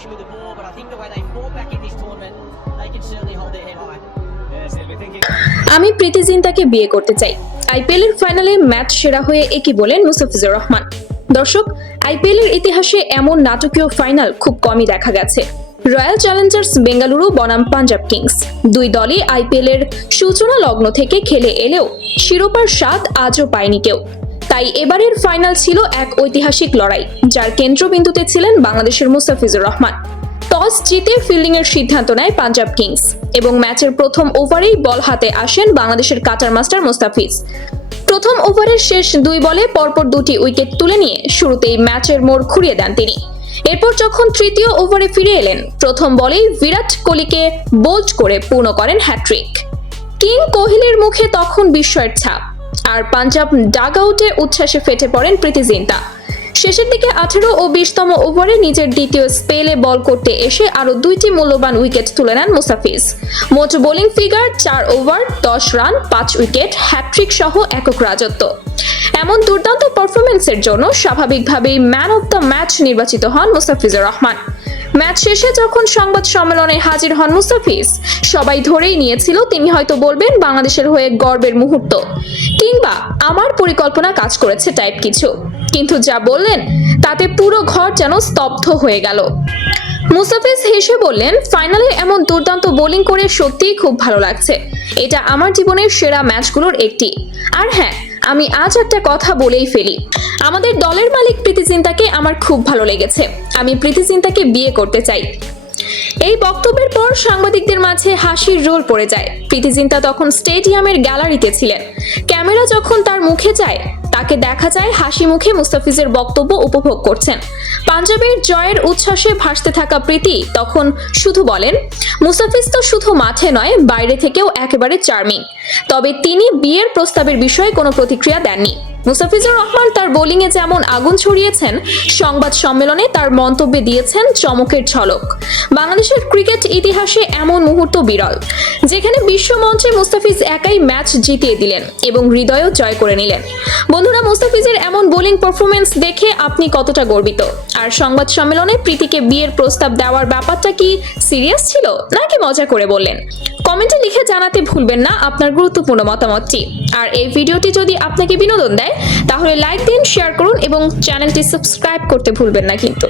issue with the ball, but I think the way they fought back in this tournament, they can certainly hold their head high. আমি প্রীতি জিন্তাকে বিয়ে করতে চাই। IPL এর ফাইনালে match সেরা হয়ে একই বলেন মুস্তাফিজুর রহমান। দর্শক আইপিএল এর ইতিহাসে এমন নাটকীয় ফাইনাল খুব কমই দেখা গেছে। রয়্যাল চ্যালেঞ্জার্স বেঙ্গালুরু বনাম পাঞ্জাব কিংস। দুই দলই আইপিএল এর সূচনা লগ্ন থেকে খেলে এলেও শিরোপার স্বাদ আজও পায়নি কেউ। তাই এবারের ফাইনাল ছিল এক ঐতিহাসিক লড়াই, যার কেন্দ্রবিন্দুতে ছিলেন বাংলাদেশের মুস্তাফিজুর রহমান। টস জিতে ফিল্ডিং এর সিদ্ধান্ত নেয় পাঞ্জাব কিংস এবং ম্যাচের প্রথম ওভারেই বল হাতে আসেন বাংলাদেশের কাটার মাস্টার মুস্তাফিজ। প্রথম ওভারের শেষ দুই বলে পরপর দুটি উইকেট তুলে নিয়ে শুরুতেই ম্যাচের মোড় ঘুরিয়ে দেন তিনি। এরপর যখন তৃতীয় ওভারে ফিরে এলেন, প্রথম বলেই বিরাট কোহলিকে বোল্ড করে পূর্ণ করেন হ্যাট্রিক কিং কোহলির মুখে তখন বিস্ময়ের ছাপ। আর পাঞ্জাব ডাগ আউটে উচ্ছ্বাসে ফেটে পড়েন প্রীতি জিন্তা। শেষের দিকে আঠেরো ও বিশতম ওভারে নিজের দ্বিতীয় স্পেলে বল করতে এসে আরও দুইটি মূল্যবান উইকেট তুলে নেন মুসাফিজ মোট বোলিং ফিগার চার ওভার, দশ রান, পাঁচ উইকেট হ্যাট্রিক সহ একক রাজত্ব। এমন দুর্দান্ত পারফরমেন্সের জন্য স্বাভাবিকভাবেই ম্যান অব দ্য ম্যাচ নির্বাচিত হন মুস্তাফিজুর রহমান। ম্যাচ শেষে যখন সংবাদ সম্মেলনে হাজির হন মুস্তাফিজ, সবাই ধরেই নিয়েছিল, তিনি হয়তো বলবেন বাংলাদেশের হয়ে গর্বের মুহূর্ত। কিংবা আমার পরিকল্পনা কাজ করেছে টাইপ কিছু। কিন্তু যা বললেন, তাতে পুরো ঘর যেন স্তব্ধ হয়ে গেল। মুস্তাফিজ হেসে বললেন ফাইনালে এমন দুর্দান্ত বোলিং করে সত্যিই খুব ভালো লাগছে। এটা আমার জীবনের সেরা ম্যাচগুলোর একটি। আর হ্যাঁ আমি আজ একটা কথা বলেই ফেলি। আমাদের দলের মালিক প্রীতি আমার খুব ভালো লেগেছে। আমি প্রীতি বিয়ে করতে চাই। এই বক্তব্যের পর সাংবাদিকদের মাঝে হাসির রোল পড়ে যায়। প্রীতিজিন্তা তখন স্টেডিয়ামের গ্যালারিতে ছিলেন। ক্যামেরা যখন তার মুখে যায়, তাকে দেখা যায় হাসি মুখে মুস্তাফিজের বক্তব্য উপভোগ করছেন। পাঞ্জাবের জয়ের উচ্ছ্বাসে ভাসতে থাকা প্রীতি তখন শুধু বলেন মুস্তাফিজ তো শুধু মাঠে নয়, বাইরে থেকেও একেবারে চার্মিং। তবে তিনি বিয়ের প্রস্তাবের বিষয়ে কোনো প্রতিক্রিয়া দেননি। মুস্তাফিজুর রহমান তার বোলিংয়ে যেমন আগুন ছড়িয়েছেন, সংবাদ সম্মেলনে তার মন্তব্যে দিয়েছেন চমকের ঝলক। বাংলাদেশের ক্রিকেট ইতিহাসে এমন মুহূর্ত বিরল, যেখানে বিশ্ব মঞ্চে মুস্তাফিজ একাই ম্যাচ জিতিয়ে দিলেন এবং হৃদয়ও জয় করে নিলেন। বন্ধুরা মুস্তাফিজের এমন বোলিং পারফরমেন্স দেখে আপনি কতটা গর্বিত? আর সংবাদ সম্মেলনে প্রীতিকে বিয়ের প্রস্তাব দেওয়ার ব্যাপারটা কি সিরিয়াস ছিল নাকি মজা করে বললেন? কমেন্টে লিখে জানাতে ভুলবেন না আপনার গুরুত্বপূর্ণ মতামতটি। আর এই ভিডিওটি যদি আপনাকে বিনোদন দেয়, তাহলে লাইক দিন, শেয়ার করুন এবং চ্যানেলটি সাবস্ক্রাইব করতে ভুলবেন না কিন্তু।